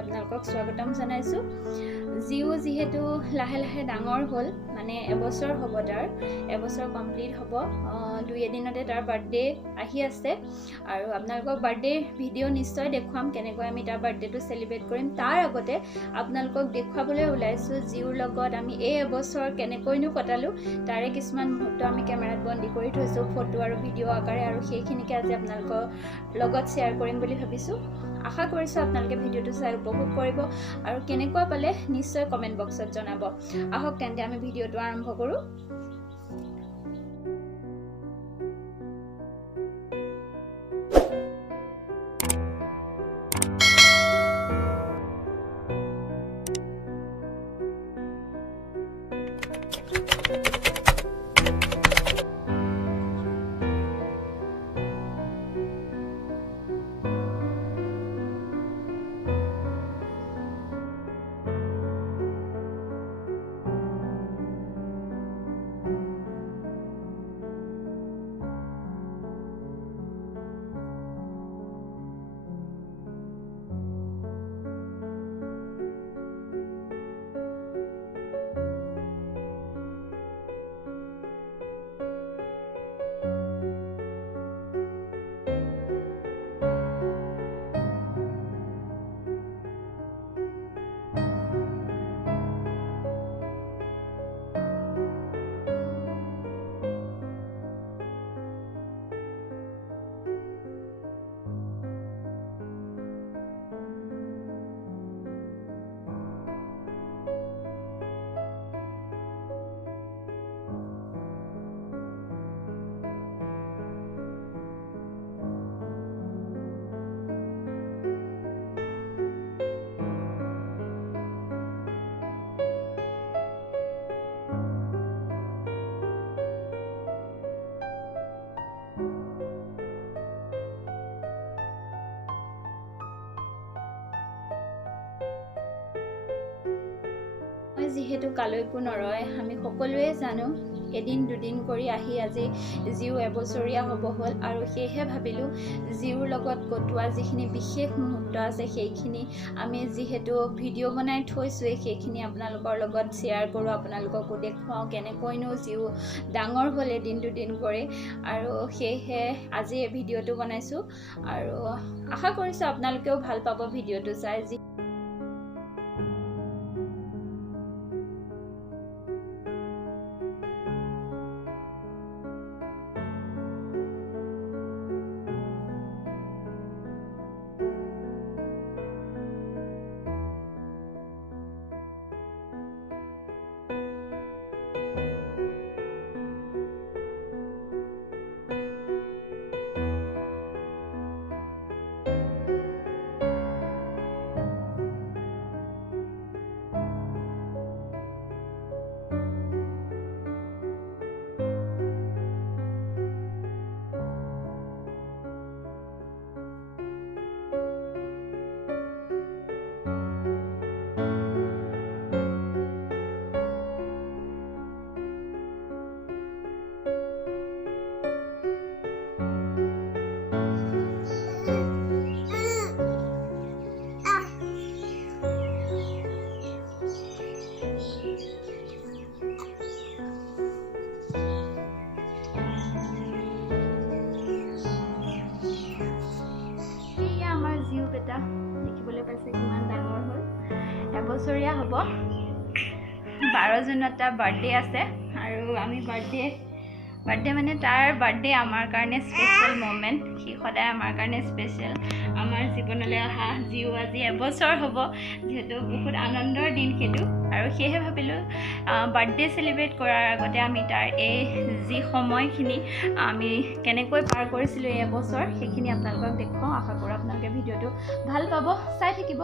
আপোনালোকক স্বাগতম জনাইছো জিও যেহেতু লাহে লাহে ডাঙৰ হ'ল মানে এবছৰ হ'ব তাৰ এবছৰ কমপ্লিট হ'ব দুই এদিনতে তাৰ বাৰ্থডে আহি আছে আৰু আপোনালোকক বাৰ্থডে ভিডিও নিশ্চয় দেখুৱাম কেনেকৈ আমি তাৰ বাৰ্থডেটো সেলিব্ৰেট কৰিম তাৰ আগতে আপোনালোকক দেখুৱাবলৈ ওলাইছো জিওৰ লগত আমি এই এবছৰ কেনেকৈনো কটালো তাৰে কিছুমান মুহূৰ্ত আমি কেমেৰাত বন্দী কৰি থৈছো ফটো আৰু ভিডিও আকাৰে আৰু সেইখিনিকে আজি আপোনালোকৰ লগত শ্বেয়াৰ কৰিম বুলি ভাবিছো আশা কৰিছো আপোনালোকে ভিডিওটো চাই উপভোগ কৰিব আৰু কেনেকুৱা পালে নিশ্চয় কমেন্ট বক্সত জনাব আহক তেন্তে আমি ভিডিওটো আৰম্ভ কৰো যেহেতু কালৈকো নৰয় আমি সকলোৱে জানো এদিন দুদিন কৰি আহি আজি জিও এবছৰীয়া হ'ব হ'ল আৰু সেয়েহে ভাবিলো জিওৰ লগত কটোৱা যিখিনি বিশেষ মুহূৰ্ত আছে সেইখিনি আমি যেহেতু ভিডিও বনাই থৈছোৱে সেইখিনি আপোনালোকৰ লগত শ্বেয়াৰ কৰো আপোনালোককো দেখুৱাও কেনেকৈনো জিও ডাঙৰ হ'ল এদিন দুদিন কৰি আৰু সেয়েহে আজি এই ভিডিওটো বনাইছো আৰু আশা কৰিছো আপোনালোকেও ভাল পাব ভিডিওটো চাই দেখিবলৈ পাইছে কিমান ডাঙৰ হ'ল এবছৰীয়া হ'ব 12 জুনত তাৰ বাৰ্থডে আছে আৰু আমি বাৰ্থডে মানে তাৰ বাৰ্থডে আমাৰ কাৰণে স্পেশাল মোমেন্ট সি সদায় আমাৰ কাৰণে স্পেশাল আমাৰ জীৱনলৈ অহা জিও আজি এবছৰ হ'ব যেহেতু বহুত আনন্দৰ দিন সেইটো আৰু সেয়েহে ভাবিলো বাৰ্থডে সেলিব্ৰেট কৰাৰ আগতে আমি তাৰ এই যি সময়খিনি আমি কেনেকৈ পাৰ কৰিছিলো এই এবছৰ সেইখিনি আপোনালোকক দেখুৱাও আশা কৰোঁ আপোনালোকে ভিডিওটো ভাল পাব চাই থাকিব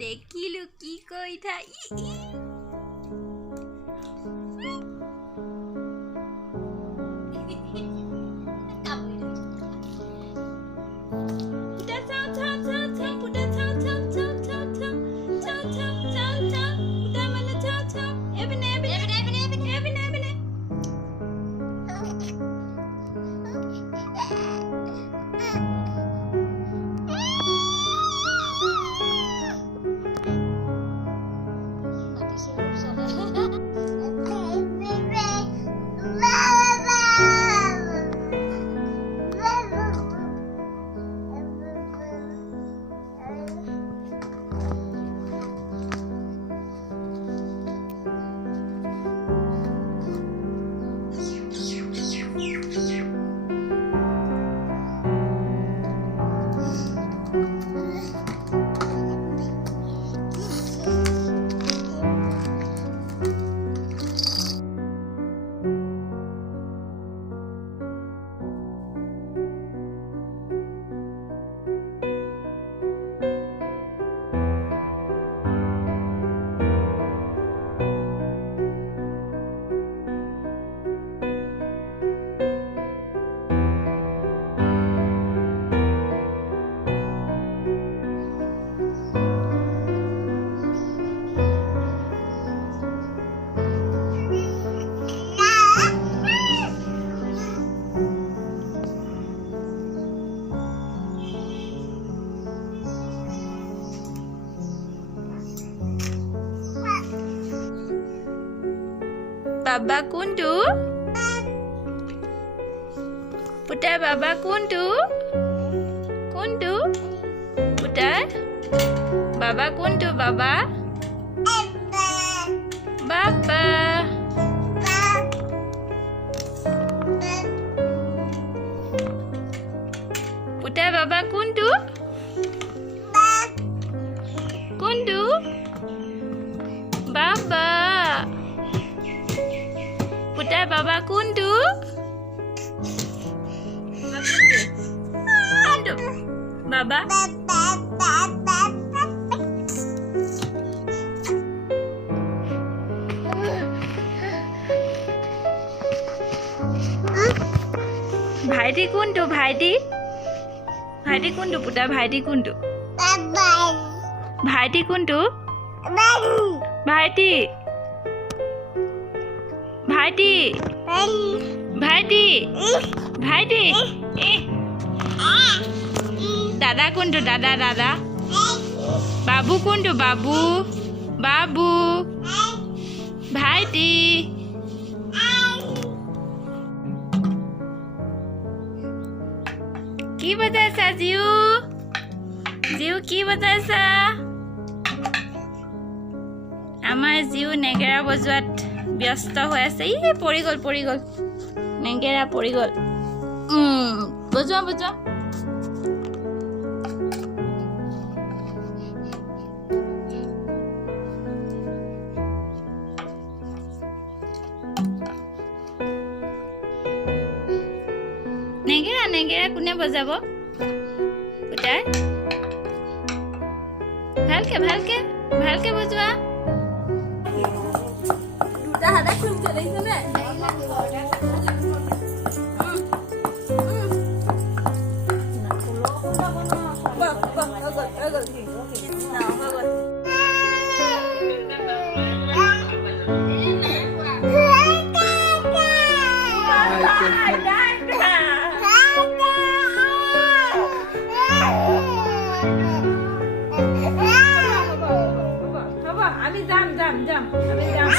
দেখিলো কি কৈ থাই বাবা কোনটো পুতাই বাবা কোনটো কোনটো পুতাই বাবা কোনটো বাবা বাবা পুতাই বাবা কোনটো কোনটো বাবা পুতাই বাবা কোনটো কোনটো বাবা ভাইটি কোনটো ভাইটি ভাইটি কোনটো পুতা ভাইটি কোনটো ভাইটি কোনটো ভাইটি ভাইটি ভাইটি ভাইটি দাদা কোনটো দাদা দাদা বাবু কোনটো বাবু বাবু ভাইটি কি বজাইছা জিউ জিউ কি বজাইছা আমাৰ জিউ নেগেৰা বজোৱাত ব্যস্ত হৈ আছে ই পৰি গ'ল নেগেৰা পৰি গ'ল বজোৱা বজোৱা নেগেৰা নেগেৰা কোনে বজাব পুতাই ভালকে ভালকে ভালকে বজোৱা দুটা হাতে খুব চলাইছে নে আমি যাম আমি যাম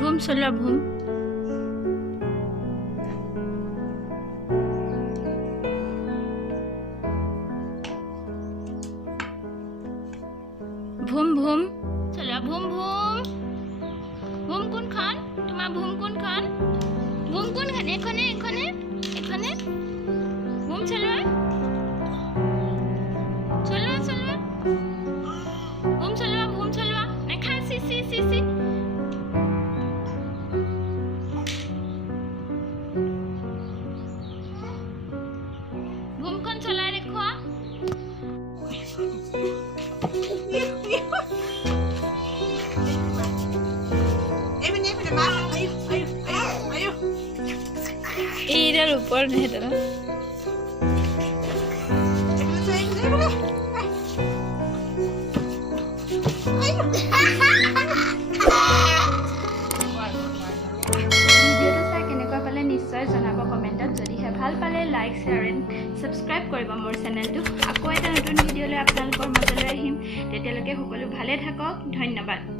ভূম চলোৱা ভূম ভূম ভূম চলোৱা ভূম ভূম ভূম কোনখন তোমাৰ ভূম কোনখন এখনে ভূম চলোৱা ভূম চলোৱা নেখা চি ভূমখন চলাই দেখুৱা এইটাৰ উপৰ নেই নিশ্চয় জনাব কমেণ্টত যদিহে ভাল পালে লাইক শ্বেয়াৰ এণ্ড ছাবস্ক্ৰাইব কৰিব মোৰ চেনেলটো আকৌ এটা নতুন ভিডিঅ'লৈ আপোনালোকৰ মাজলৈ আহিম তেতিয়ালৈকে সকলো ভালে থাকক ধন্যবাদ।